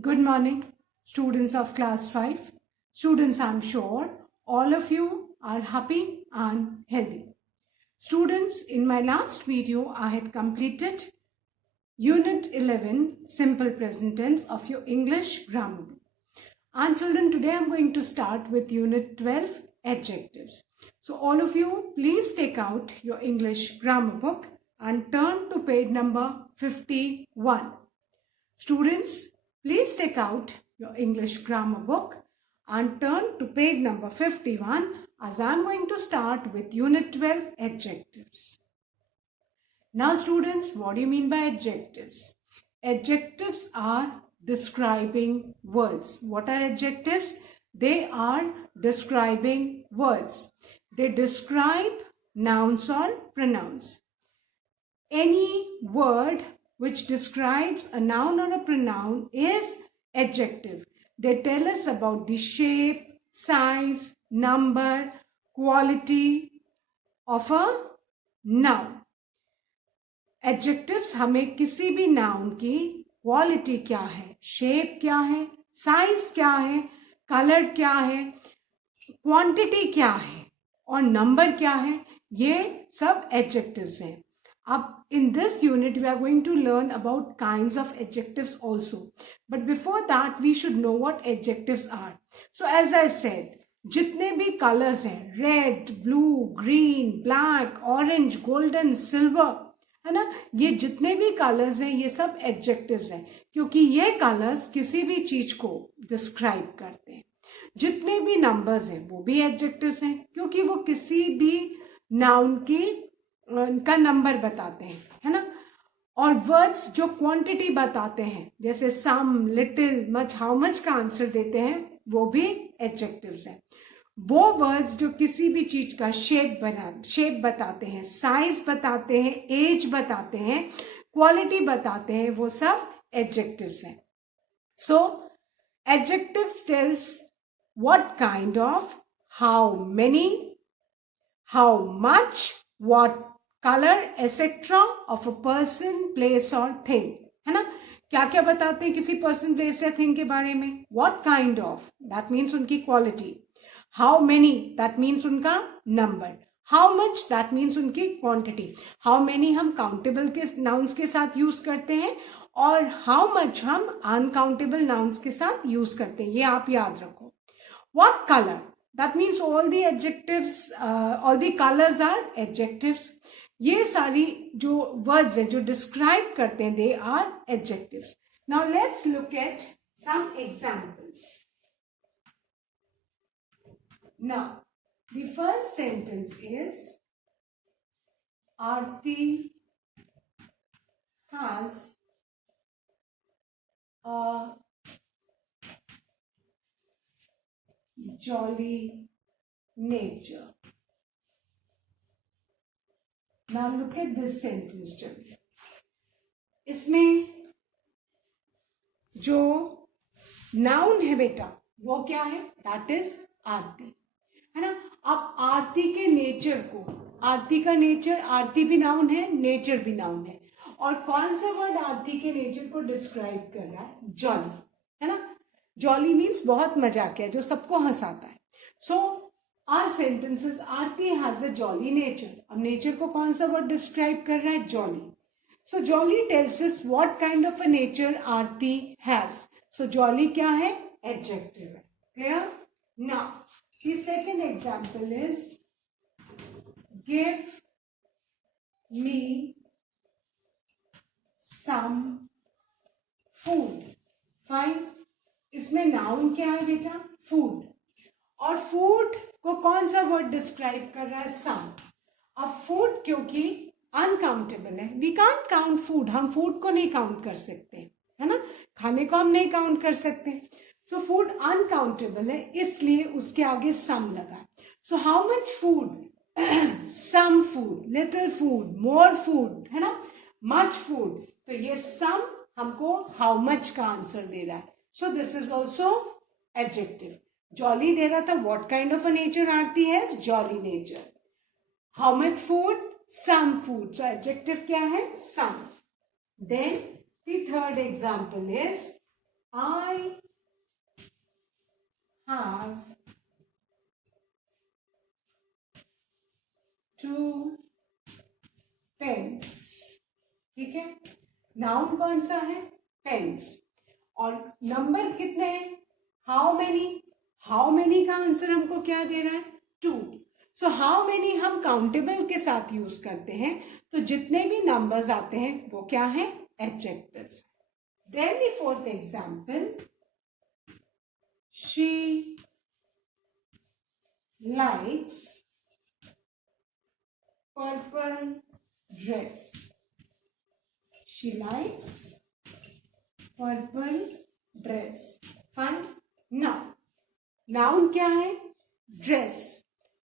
Good morning, students of class 5. Students, I'm sure all of you are happy and healthy. Students, in my last video, I had completed Unit 11, Simple Present Tense of your English grammar book. And children, today I'm going to start with Unit 12, Adjectives. So all of you, please take out your English grammar book and turn to page number 51. Students, please take out your English grammar book and turn to page number 51 as I'm going to start with Unit 12, Adjectives. Now students, what do you mean by adjectives? Adjectives are describing words. What are adjectives? They are describing words. They describe nouns or pronouns. Any word which describes a noun or a pronoun is adjective. They tell us about the shape, size, number, quality of a noun. Adjectives हमें किसी भी noun की quality क्या है, shape क्या है, size क्या है, color क्या है, quantity क्या है और number क्या है, ये सब adjectives हैं. In this unit, we are going to learn about kinds of adjectives also. But before that, we should know what adjectives are. So as I said, जितने भी colors हैं, red, blue, green, black, orange, golden, silver, है ना, ये जितने भी colors हैं, ये सब adjectives हैं, क्योंकि ये colors किसी भी चीज को describe करते हैं. जितने भी numbers हैं, वो भी adjectives हैं, क्योंकि वो किसी भी noun की का नंबर बताते हैं, है ना. और वर्ड्स जो क्वांटिटी बताते हैं, जैसे सम, लिटिल, मच, हाउ मच का आंसर देते हैं, वो भी एडजेक्टिव्स हैं. वो वर्ड्स जो किसी भी चीज का शेप बताते हैं, साइज बताते हैं, एज बताते हैं, क्वालिटी बताते हैं, वो सब एडजेक्टिव्स हैं. सो adjectives tells what kind of, how many, how much, what color etc of a person, place or thing, है ना. क्या क्या बताते हैं किसी person, place या thing के बारे में. What kind of, that means उनकी quality. How many, that means उनका number. How much, that means उनकी quantity. How many हम countable के nouns के साथ use करते हैं और how much हम uncountable nouns के साथ use करते हैं, ये आप याद रखो. What color, that means all the adjectives, all the colors are adjectives. ये सारी जो words हैं जो describe करते हैं, they are adjectives. Now let's look at some examples. Now the first sentence is Aarti has a jolly nature. Now look at this sentence children. इसमें जो noun है बेटा, वो क्या है? That is आरती, है ना. अब आरती के नेचर को, आरती का नेचर, आरती भी नाउन है, नेचर भी नाउन है, और कौन सा वर्ड आरती के नेचर को डिस्क्राइब कर रहा है? जॉली, है ना. जॉली मीन्स बहुत मजाकिया, जो सबको हंसाता है. So our sentences, Aarti has a jolly nature. अब नेचर को कौन सा वर्ड डिस्क्राइब कर रहा है? Jolly. So jolly tells us what kind of a nature Aarti has. So jolly क्या है? एडजेक्टिव है. Clear? Now the second example is give me some food. Fine. इसमें नाउन क्या है बेटा? फूड. और फूड को कौन सा वर्ड डिस्क्राइब कर रहा है? सम. अब फूड क्योंकि अनकाउंटेबल है, वी कांट काउंट फूड, हम फूड को नहीं काउंट कर सकते, है ना. खाने को हम नहीं काउंट कर सकते. सो फूड अनकाउंटेबल है, इसलिए उसके आगे सम लगा. So how much food? Some food, little food, more food, है ना, मच फूड. तो ये सम हमको हाउ मच का आंसर दे रहा है. So this is also adjective. Jolly दे रहा था, what kind of a nature Aarti has? Jolly nature. How much food? Some food. So adjective क्या है? Some. Then the third example is I have two pens. ठीक है, नाउन कौन सा है? पेन्स. और नंबर कितने हैं? How many. हाउ मेनी का आंसर हमको क्या दे रहा है? 2. सो हाउ मेनी हम काउंटेबल के साथ यूज करते हैं, तो जितने भी नंबर्स आते हैं वो क्या है? Adjectives. Then the fourth example, she likes purple dress. She likes purple dress. Fine. Now, noun क्या है? Dress.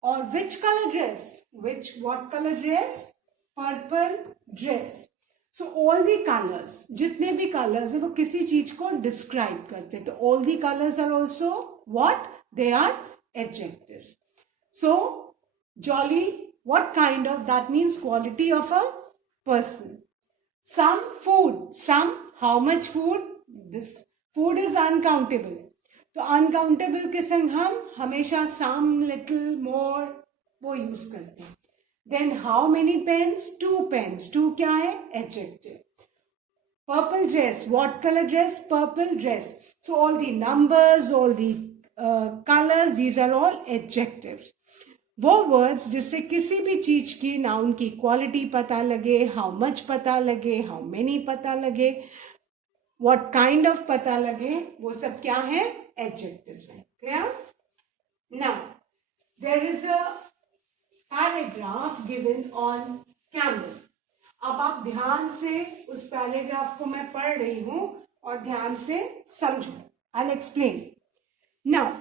और which color dress? What color dress? Purple dress. So all the colors, जितने भी colors है वो किसी चीज को describe करते हैं. तो all the colors are also what? They are adjectives. So jolly, what kind of? That means quality of a person. Some food. Some, how much food? This food is uncountable. तो uncountable के संग हम हमेशा some, little, more वो यूज करते हैं. Then how many pens? 2 pens. 2 क्या है? Adjective. Purple dress. What color dress? Purple dress. So all the numbers, all the colors, these are all adjectives. वो वर्ड्स जिससे किसी भी चीज की नाउन की क्वालिटी पता लगे, हाउ मच पता लगे, हाउ मेनी पता लगे, व्हाट काइंड ऑफ पता लगे, वो सब क्या है? एडजेक्टिव्स हैं. Clear? Now there is a paragraph given on camel. अब आप ध्यान से उस पैराग्राफ को मैं पढ़ रही हूं और ध्यान से समझो. I will explain. Now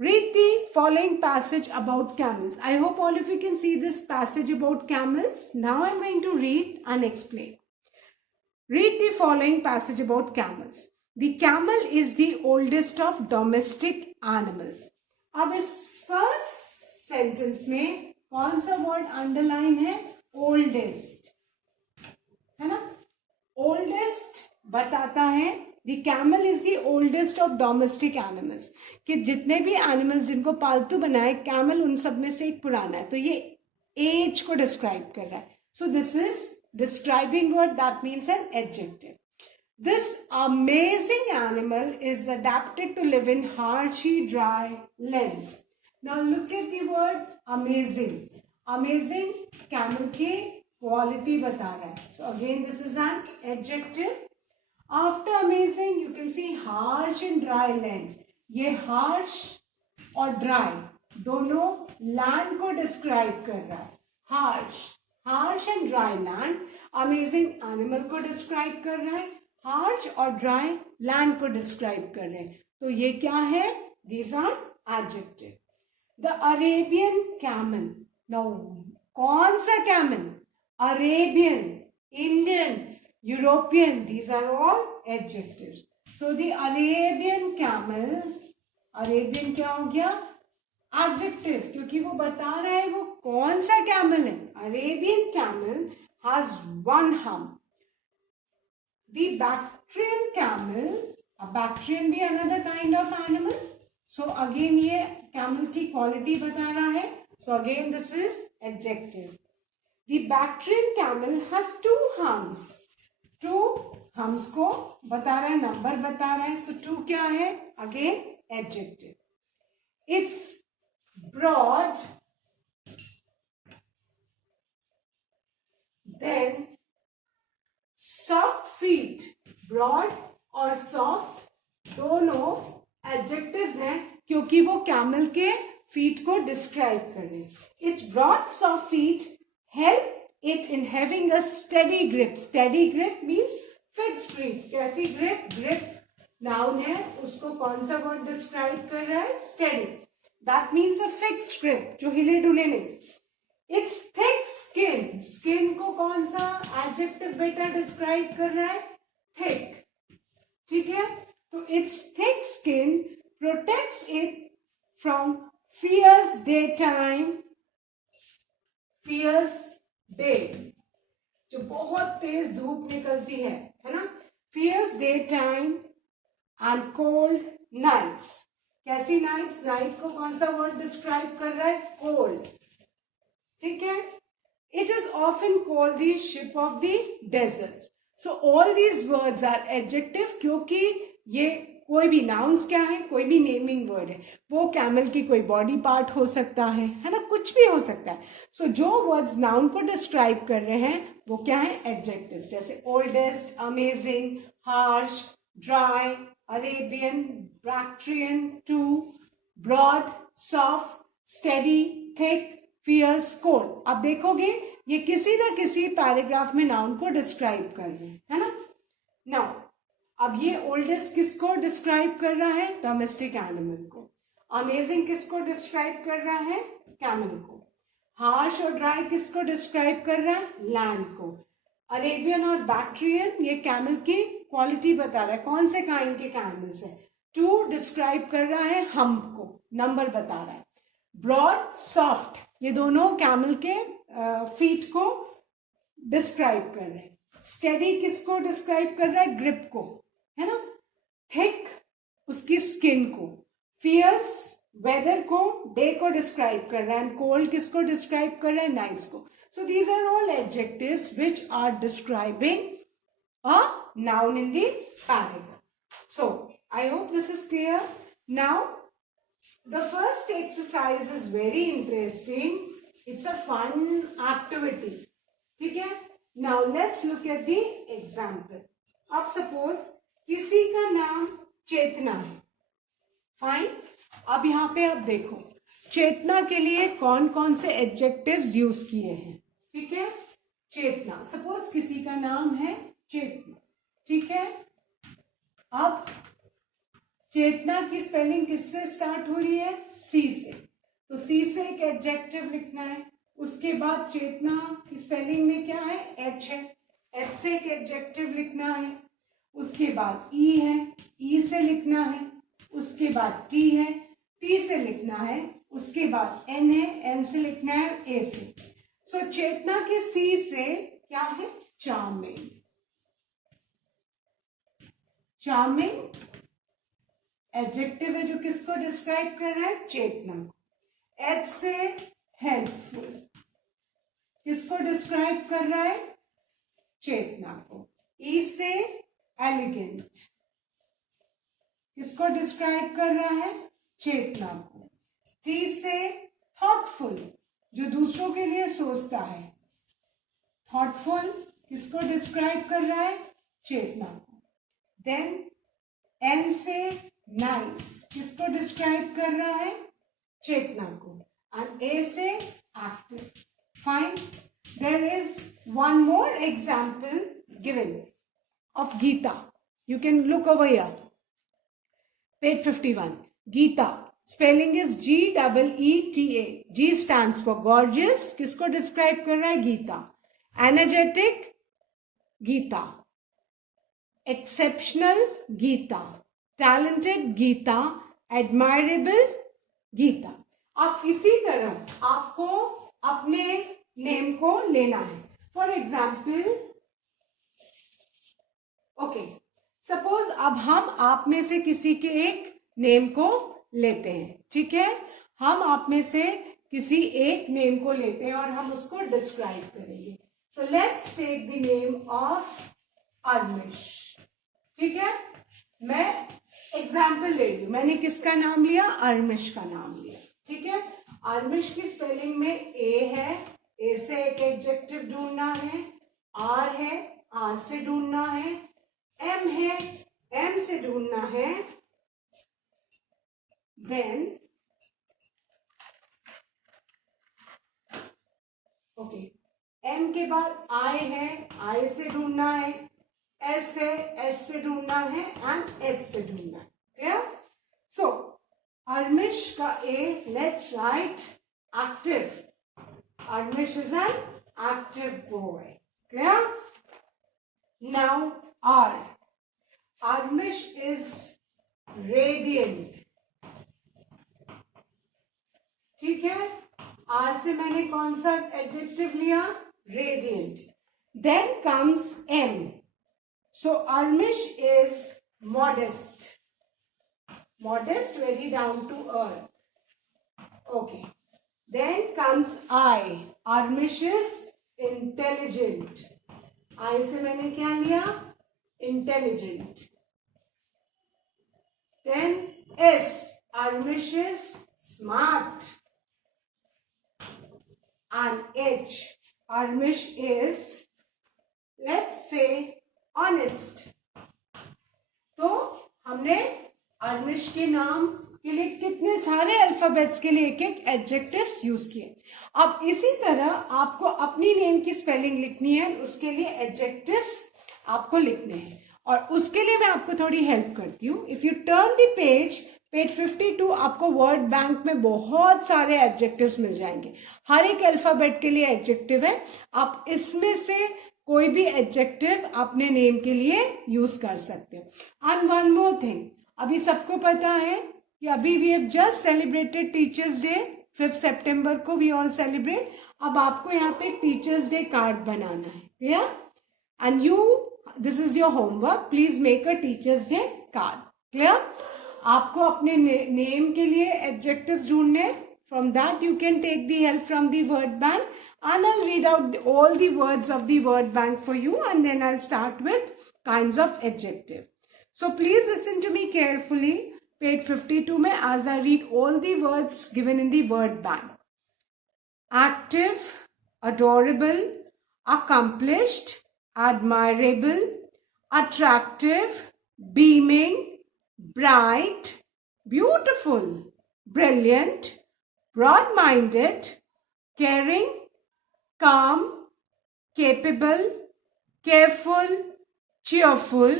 read the following passage about camels. I hope all of you can see this passage about camels. Now I'm going to read and explain. Read the following passage about camels. The camel is the oldest of domestic animals. अब इस first sentence में कौन सा word underline है? ओल्डेस्ट, है ना? ओल्डेस्ट बताता है The camel is the oldest of domestic animals. कि जितने भी एनिमल्स जिनको पालतू बनाए, कैमल उन सब में से एक पुराना है. तो ये एज को डिस्क्राइब कर रहा है. So this is describing word, that means an adjective. This amazing animal is adapted to live in harshly dry lands. Now look at the word amazing. Amazing camel की क्वालिटी बता रहा है. So again this is an adjective. After amazing, you can see harsh and dry land. ये harsh और dry दोनों land को describe कर रहा है. harsh and dry land amazing animal को describe कर रहा है. harsh और dry land को describe कर रहे हैं. तो ये क्या है? These are adjective. The Arabian camel. Now कौन सा camel? Arabian, Indian, European, these are all adjectives. So the Arabian camel, Arabian क्या हो गया? Adjective, क्योंकि वो बता रहा है वो कौन सा camel है. Arabian camel has one hump. The Bactrian camel, a Bactrian भी another kind of animal. So again ये camel की quality बता रहा है. So again this is adjective. The Bactrian camel has 2 humps. 2 हम्स को बता रहा है, नंबर बता रहा है. सो 2 क्या है? Again adjective. It's broad then soft feet. Broad और सॉफ्ट दोनों एडजेक्टिव्स हैं क्योंकि वो कैमल के फीट को डिस्क्राइब कर रहे हैं. It's broad soft feet help it in having a steady grip. Steady grip means fixed grip. कैसी grip? Grip noun है, उसको कौन सा word describe कर रहा है? Steady. That means a fixed grip, जो हिले डुले नहीं. It's thick skin. Skin को कौन सा adjective बेटा describe कर रहा है? Thick. ठीक है? तो its thick skin protects it from fierce daytime. Fierce day, जो बहुत तेज धूप निकलती है ना. Fierce daytime and cold nights. कैसी नाइट्स? नाइट को कौन सा वर्ड डिस्क्राइब कर रहा है? कोल्ड। ठीक है। It is often called the ship of the deserts. So all these words are adjective, क्योंकि ये कोई भी नाउन्स क्या है, कोई भी नेमिंग वर्ड है, वो कैमल की कोई बॉडी पार्ट हो सकता है ना, कुछ भी हो सकता है। सो जो वर्ड्स नाउन को डिस्क्राइब कर रहे हैं वो क्या है? एडजेक्टिव। जैसे oldest, amazing, harsh, dry, Arabian, Bactrian, two, broad, soft, steady, thick, fierce, cold. अब देखोगे ये किसी ना किसी पैराग्राफ में नाउन को डिस्क्राइब कर रहे हैं, है ना। नाउ अब ये ओल्डेस्ट किसको डिस्क्राइब कर रहा है? डोमेस्टिक एनिमल को। अमेजिंग किसको डिस्क्राइब कर रहा है? कैमल को। हार्श और ड्राई किसको डिस्क्राइब कर रहा है? लैंड को। अरेबियन और बैक्ट्रियन ये कैमल की क्वालिटी बता रहा है, कौन से काइंड के कैमल्स है। टू डिस्क्राइब कर रहा है हम्प को, नंबर बता रहा है। ब्रॉड, सॉफ्ट, ये दोनों कैमल के फीट को डिस्क्राइब कर रहे हैं। स्टेडी किसको डिस्क्राइब कर रहा है? ग्रिप को, है ना। थिक उसकी स्किन को। फियर्स वेदर को, डे को डिस्क्राइब कर रहा है। एंड कोल्ड किसको डिस्क्राइब कर रहा है? नाइट्स को। So these are all adjectives which are describing a noun in the paragraph. So I hope this is clear. Now the first exercise is very interesting. It's a fun activity. ठीक है। Now let's look at the example. अब suppose किसी का नाम चेतना है। फाइन। अब यहाँ पे आप देखो चेतना के लिए कौन कौन से एडजेक्टिव्स यूज किए हैं। ठीक है। चेतना, सपोज किसी का नाम है चेतना। ठीक है। अब चेतना की स्पेलिंग किससे स्टार्ट हो रही है? सी से। तो सी से एक एडजेक्टिव लिखना है। उसके बाद चेतना की स्पेलिंग में क्या है? एच है। एच से एक एडजेक्टिव लिखना है। उसके बाद ई है, ई से लिखना है। उसके बाद टी है, टी से लिखना है। उसके बाद एन है, एन से लिखना है ए से। सो चेतना के सी से क्या है? चार्मिंग। चार्मिंग एडजेक्टिव है जो किसको डिस्क्राइब कर रहा है? चेतना को। एच से हेल्पफुल किसको डिस्क्राइब कर रहा है? चेतना को। ई से एलिगेंट किसको डिस्क्राइब कर रहा है? चेतना को। टी से थॉटफुल जो दूसरों के लिए सोचता है। थॉटफुल किसको डिस्क्राइब कर रहा है? चेतना को। देन एन से नाइस किसको डिस्क्राइब कर रहा है? चेतना को। एंड ए से active. Fine. There is one more example given of Geeta. You can look over here. Page 51. Geeta spelling is GEETA. G stands for gorgeous किसको डिस्क्राइब कर रहा है? Geeta. Energetic Geeta. Exceptional Geeta. Talented Geeta. Admirable Geeta. अब इसी तरह आपको अपने नेम को लेना है. फॉर एग्जाम्पल ओके, सपोज अब हम आप में से किसी के एक नेम को लेते हैं. ठीक है, हम आप में से किसी एक नेम को लेते हैं और हम उसको डिस्क्राइब करेंगे. So let's take the name of Armish. ठीक है, मैं एग्जाम्पल ले रही हूं. मैंने किसका नाम लिया? अर्मिश का नाम लिया. ठीक है, अर्मिश की स्पेलिंग में ए है. ए से एक एडजेक्टिव ढूंढना है. आर है, आर से ढूंढना है. एम है, एम से ढूंढना है. देन ओके, एम के बाद आई है, आई से ढूंढना है. एस है, एस से ढूंढना है. एंड एच से ढूंढना है. क्लियर? सो अर्मिश का A, let's write active. Armish is an active boy. Clear? Now R. Armish is radiant. ठीक है, आर से मैंने कौन सा एडजेक्टिव लिया? Radiant. Then comes M. So Armish is modest. Modest, very down to earth. Okay. Then comes I. Armish is intelligent. I से मैंने क्या लिया? Intelligent. Then S. Armish is smart. And H. Armish is, let's say, honest. तो हमने आर्मिश के नाम के लिए कितने सारे अल्फाबेट्स के लिए एक एक एडजेक्टिव्स यूज किए. अब इसी तरह आपको अपनी नेम की स्पेलिंग लिखनी है, उसके लिए एडजेक्टिव्स आपको लिखने हैं और उसके लिए मैं आपको थोड़ी हेल्प करती हूँ. If U turn the page 52 आपको वर्ड बैंक में बहुत सारे एडजेक्टिव्स मिल जाएंगे. हर एक अल्फाबेट के लिए एडजेक्टिव है. आप इसमें से कोई भी एडजेक्टिव अपने नेम के लिए यूज कर सकते हो. एंड वन मोर थिंग, अभी सबको पता है कि अभी we have just celebrated teachers day. 5 सितंबर को वी ऑल सेलिब्रेट. अब आपको यहाँ पे एक टीचर्स डे कार्ड बनाना है. Clear? And you, this is your homework. Please make a teachers day card. Clear? आपको अपने नेम के लिए एडजेक्टिव्स ढूंढने. From that you can take the help from the word bank, and I'll read out all the words of the word bank for you, and then I'll start with kinds of adjective. So please listen to me carefully. Page 52 में as I read all the words given in the word bank. Active, adorable, accomplished, admirable, attractive, beaming, bright, beautiful, brilliant, broad-minded, caring, calm, capable, careful, cheerful,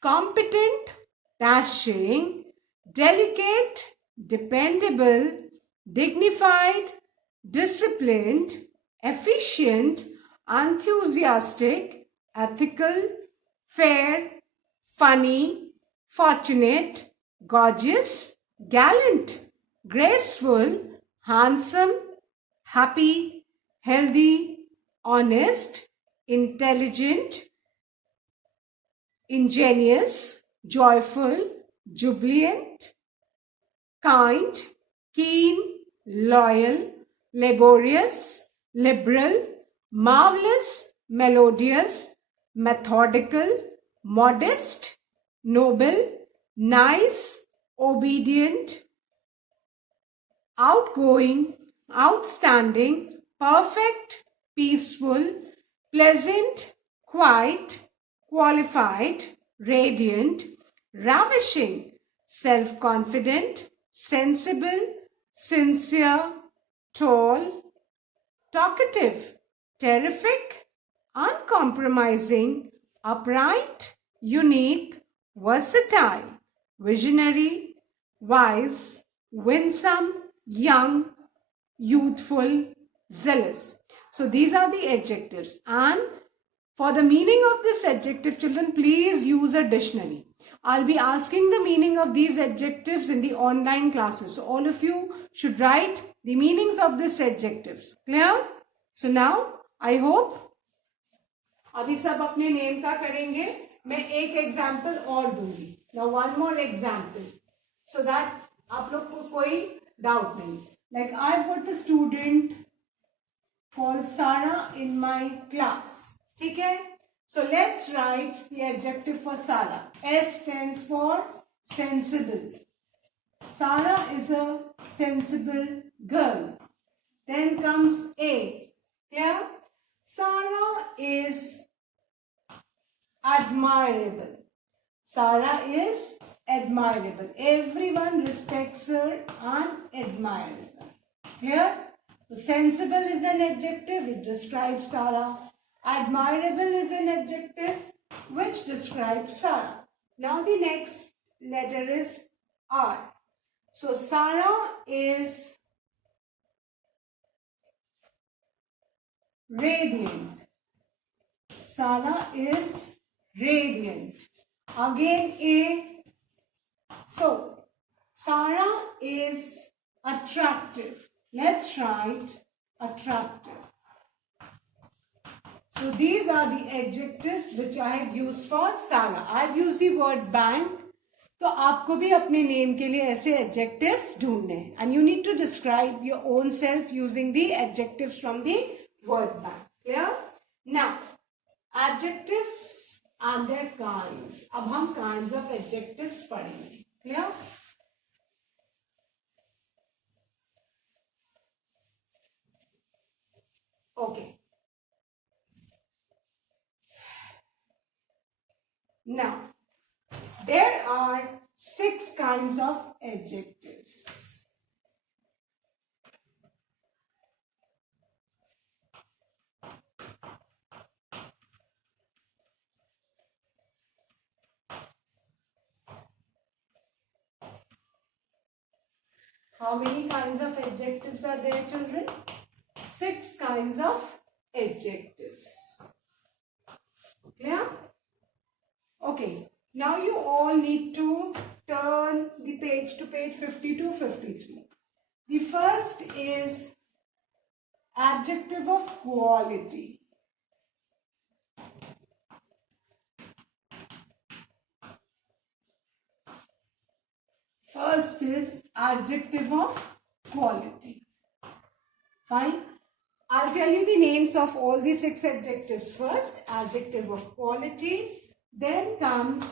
competent, dashing, delicate, dependable, dignified, disciplined, efficient, enthusiastic, ethical, fair, funny, fortunate, gorgeous, gallant, graceful, handsome, happy, healthy, honest, intelligent, ingenious, joyful, jubilant, kind, keen, loyal, laborious, liberal, marvelous, melodious, methodical, modest, noble, nice, obedient, outgoing, outstanding, perfect, peaceful, pleasant, quiet, qualified, radiant, ravishing, self-confident, sensible, sincere, tall, talkative, terrific, uncompromising, upright, unique, versatile, visionary, wise, winsome, young, youthful, zealous. So these are the adjectives, and for the meaning of this adjective, children, please use a dictionary. I'll be asking the meaning of these adjectives in the online classes. So all of you should write the meanings of these adjectives. Clear? So now I hope अभी सब अपने नेम का करेंगे. मैं एक एग्जाम्पल और दूंगी. Now one more example so that आप लोग को कोई डाउट नहीं. Like I've got a student called Sarah in my class. ठीक है? So let's write the adjective for Sarah. S stands for sensible. Sarah is a sensible girl. Then comes A. Clear? Sarah is admirable. Sarah is admirable. Everyone respects her and admires her. Clear? So sensible is an adjective which describes Sarah. Admirable is an adjective which describes Sarah. Now the next letter is R. So Sarah is radiant. Sarah is radiant. Again A. So Sarah is attractive. Let's write attractive. So these are the adjectives which I have used for Sarah. I have used the word bank तो आपको भी अपने नेम के लिए ऐसे adjectives ढूंढने हैं and you need to describe your own self using the adjectives from the word bank. Clear? Now adjectives and there kinds. अब हम काइंड्स ऑफ एडजेक्टिव्स पढ़ेंगे. Clear? Okay. Now, there are 6 kinds of adjectives. How many kinds of adjectives are there, children? 6 kinds of adjectives. Clear? Okay, now you all need to turn the page to page 52, 53. The first is adjective of quality. First is adjective of quality. Fine. I'll tell you the names of all the 6 adjectives first. Adjective of quality. Then comes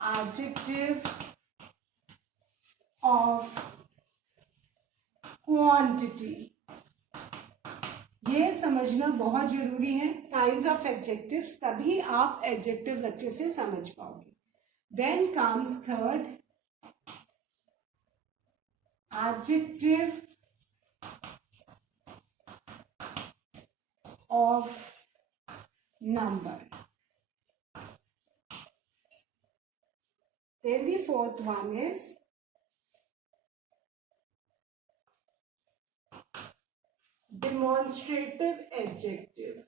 adjective of quantity. ये समझना बहुत जरूरी है. Kinds of adjectives, तभी आप एडजेक्टिव्स अच्छे से समझ पाओगे. Then comes third adjective of number. Then the fourth one is demonstrative adjective.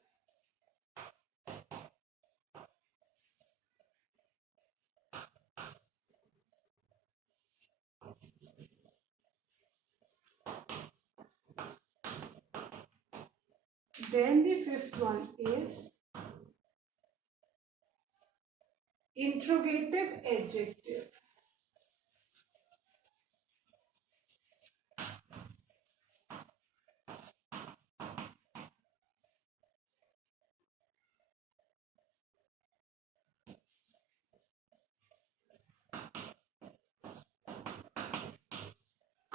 Then the fifth one is interrogative adjective.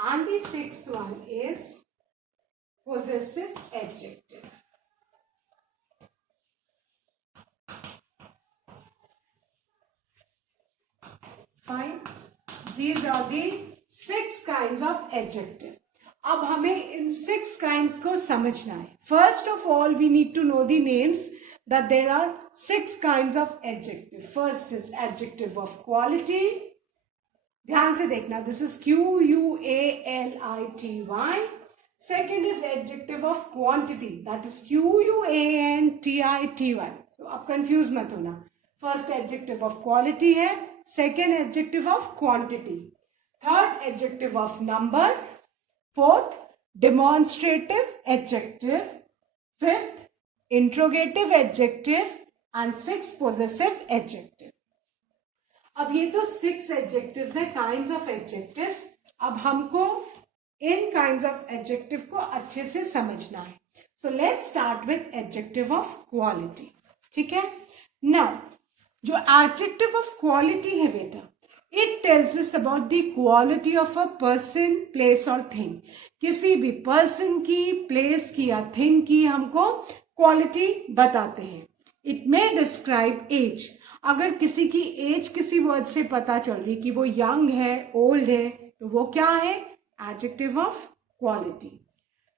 And the sixth one is possessive adjective. Fine. These are the 6 kinds of adjective. अब हमें इन 6 kinds को समझना है. First of all, we need to know the names, that there are 6 kinds of adjective. First is adjective of quality. ध्यान से देखना. This is QUALITY. Second is adjective of quantity. That is QUANTITY. So अब confuse मत होना. First adjective of quality है. Second adjective of quantity. Third adjective of number. Fourth demonstrative adjective. Fifth interrogative adjective. And sixth possessive adjective. अब ये तो 6 adjectives है, kinds of adjectives. अब हमको इन kinds of adjective को अच्छे से समझना है. So let's start with adjective of quality. ठीक है? Now जो adjective of quality है बेटा, it tells us about the quality of a person, place or thing. किसी भी person की, place की या thing की हमको quality बताते हैं. It may describe age. अगर किसी की age किसी word से पता चल रही कि वो young है, old है, तो वो क्या है? Adjective of quality.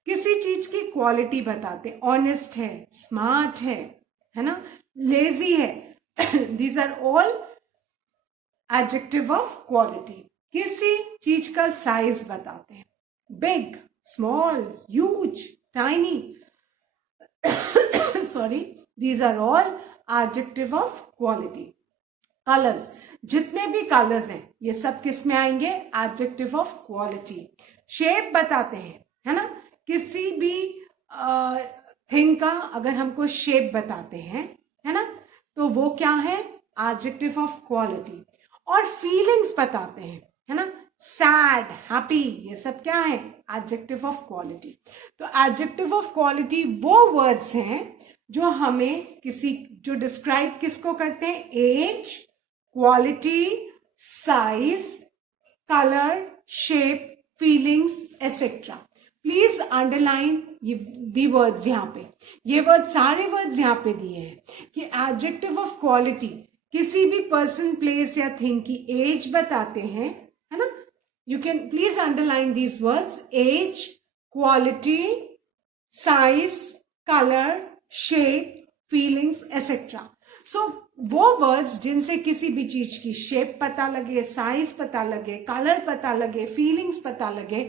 किसी चीज की quality बताते, honest है, smart है ना, lazy है. These are all adjective of quality. किसी चीज का size बताते हैं, big, small, huge, tiny. Sorry, these are all adjective of quality. Colors, जितने भी colors हैं ये सब किस में आएंगे? Adjective of quality. Shape बताते हैं, है ना, किसी भी thing का अगर हमको shape बताते हैं, है ना, तो वो क्या है, एडजेक्टिव ऑफ क्वालिटी। और फीलिंग्स बताते हैं, है ना, सैड, हैप्पी, ये सब क्या है, एडजेक्टिव ऑफ क्वालिटी। तो एडजेक्टिव ऑफ क्वालिटी वो वर्ड्स हैं जो हमें जो डिस्क्राइब किसको करते हैं, age, quality, size, colour, shape, feelings etcetera. Please underline the words यहाँ पे, ये वर्ड सारे वर्ड्स यहाँ पे दिए हैं कि एडजेक्टिव ऑफ क्वालिटी किसी भी पर्सन, प्लेस या थिंग की एज बताते हैं, है ना। You can please underline these words, age, quality, size, colour, shape, feelings etcetera. So वो वर्ड्स जिनसे किसी भी चीज की शेप पता लगे, साइज पता लगे, कलर पता लगे, फीलिंग्स पता लगे,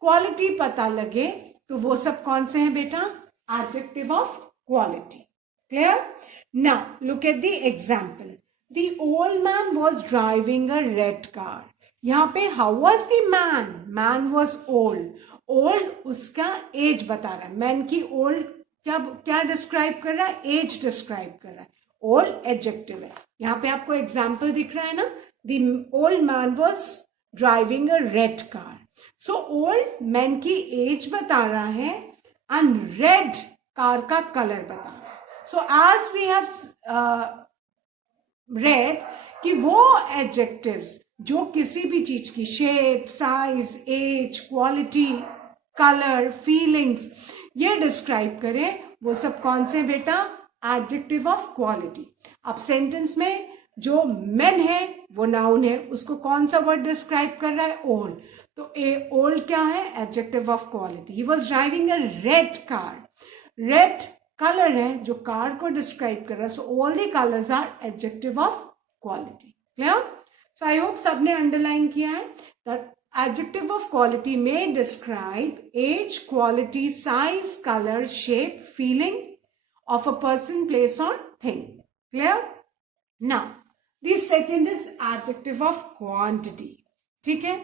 क्वालिटी पता लगे, तो वो सब कौन से हैं बेटा, adjective of quality. Clear? Now look at the example, the old man was driving a red car. यहाँ पे how was the man, man was old, old उसका एज बता रहा है, मैन की ओल्ड क्या क्या डिस्क्राइब कर रहा है, एज डिस्क्राइब कर रहा है, ओल्ड एडजेक्टिव है। यहाँ पे आपको एग्जाम्पल दिख रहा है ना, the old man was driving a red car. So old man की एज बता रहा है एंड रेड कार का कलर बता रहा है। So as we have read कि वो एडजेक्टिव्स जो किसी भी चीज की shape, size, age, quality, colour, feelings ये डिस्क्राइब करे, वो सब कौन से बेटा, एडजेक्टिव ऑफ क्वालिटी। अब सेंटेंस में जो मेन है वो नाउन है, उसको कौन सा वर्ड डिस्क्राइब कर रहा है, ओल्ड। तो ए ओल्ड क्या है, adjective of quality. He was driving a red car, red colour है जो कार को डिस्क्राइब कर रहा है। So all the colours are adjective of quality. Clear? So I hope सबने अंडरलाइन किया है that adjective of quality may describe age, quality, size, color, shape, feeling of a person, place or thing. Clear? Now, the second is adjective of quantity. ठीक है?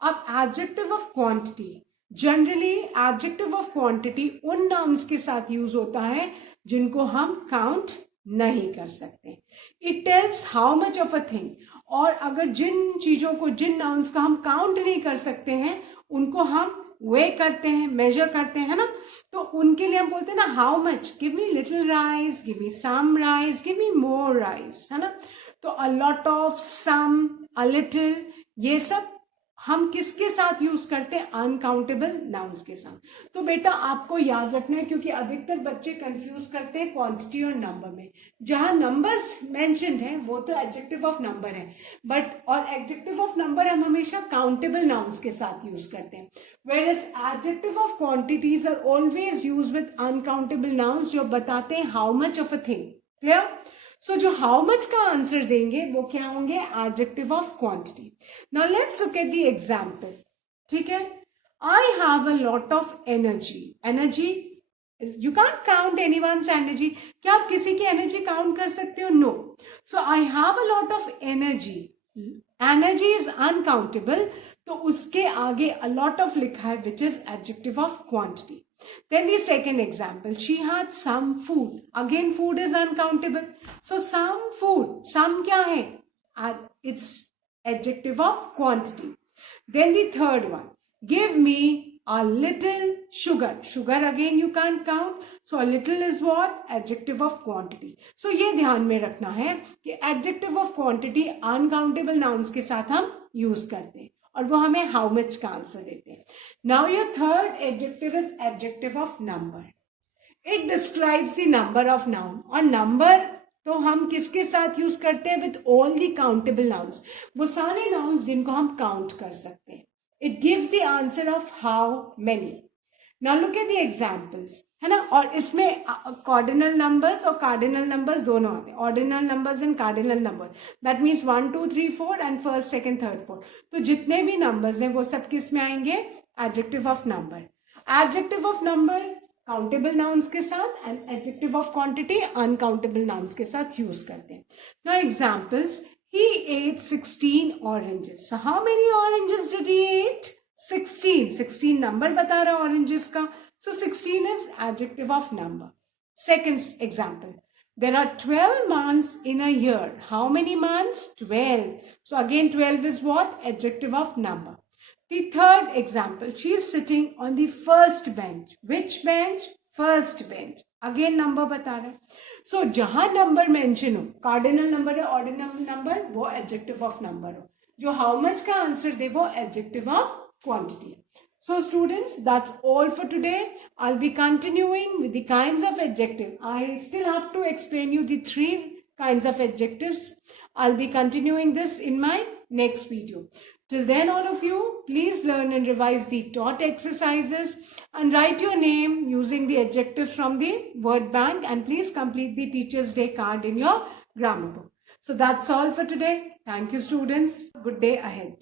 अब adjective of quantity, generally adjective of quantity उन nouns के साथ यूज होता है जिनको हम count नहीं कर सकते। It tells how much of a thing, और अगर जिन चीजों को, जिन नाउन्स का हम काउंट नहीं कर सकते हैं उनको हम वे करते हैं, मेजर करते हैं ना, तो उनके लिए हम बोलते हैं ना how much, give me little rice, give me some rice, give me more rice, है ना। तो a lot of, some, a little, ये सब हम किसके साथ यूज करते हैं, अनकाउंटेबल नाउन्स के साथ। तो बेटा आपको याद रखना है, क्योंकि अधिकतर बच्चे कंफ्यूज करते हैं क्वांटिटी और नंबर में। जहां नंबर्स मेंशन्ड है वो तो एडजेक्टिव ऑफ नंबर है, बट और एडजेक्टिव ऑफ नंबर हम हमेशा काउंटेबल नाउन्स के साथ यूज करते हैं, whereas adjective of quantities are always use with uncountable nouns जो बताते हैं how much of a thing. Clear? So जो हाउ मच का आंसर देंगे वो क्या होंगे, adjective of quantity. Now let's look at the example. ठीक है, I have a lot of energy. Energy, you can't count anyone's energy. क्या आप किसी की एनर्जी काउंट कर सकते हो? No. So I have a lot of energy, energy is uncountable, तो उसके आगे अ लॉट ऑफ लिखा है which is adjective of quantity. Then the second example, she had some food. Again, food is uncountable. So some food, some क्या है? It's adjective of quantity. Then the third one, give me a little sugar. Sugar again you can't count. So a little is what? Adjective of quantity. So ये ध्यान में रखना है कि adjective of quantity uncountable nouns के साथ हम use करते हैं और वो हमें हाउ मच का आंसर देते हैं। Now your third adjective is adjective of number. It describes the number of noun, और नंबर तो हम किसके साथ यूज करते हैं, with all the countable nouns, वो सारे नाउन्स जिनको हम काउंट कर सकते हैं। It gives the answer of how many. Now look at the examples, है ना। और इसमें कॉर्डिनल नंबर्स और कार्डिनल नंबर्स दोनों आते हैं, ordinal numbers and cardinal number, that means 1 2 3 4 and first second third fourth. तो जितने भी नंबर्स हैं वो सब किस में आएंगे, adjective of number. Adjective of number countable nouns के साथ and adjective of quantity uncountable nouns के साथ यूज करते हैं। Now examples, he ate 16 oranges. So how many oranges did he eat? 16. 16 नंबर बता रहा ऑरेंजेस का, so 16 is adjective of number. Second example, There are 12 months in a year. How many months? 12. So again 12 is what? Adjective of number. The third example, she is sitting on the first bench. Which bench? First bench. Again number बता रहा है. So जहाँ number mention हो, cardinal number है, ordinal number, वो adjective of number हो. जो how much का answer दे वो adjective of quantity. So students, that's all for today. I'll be continuing with the kinds of adjective. I still have to explain you the 3 kinds of adjectives. I'll be continuing this in my next video. Till then, all of you, please learn and revise the taught exercises and write your name using the adjectives from the word bank, and please complete the Teacher's Day card in your grammar book. So that's all for today. Thank you, students. Good day ahead.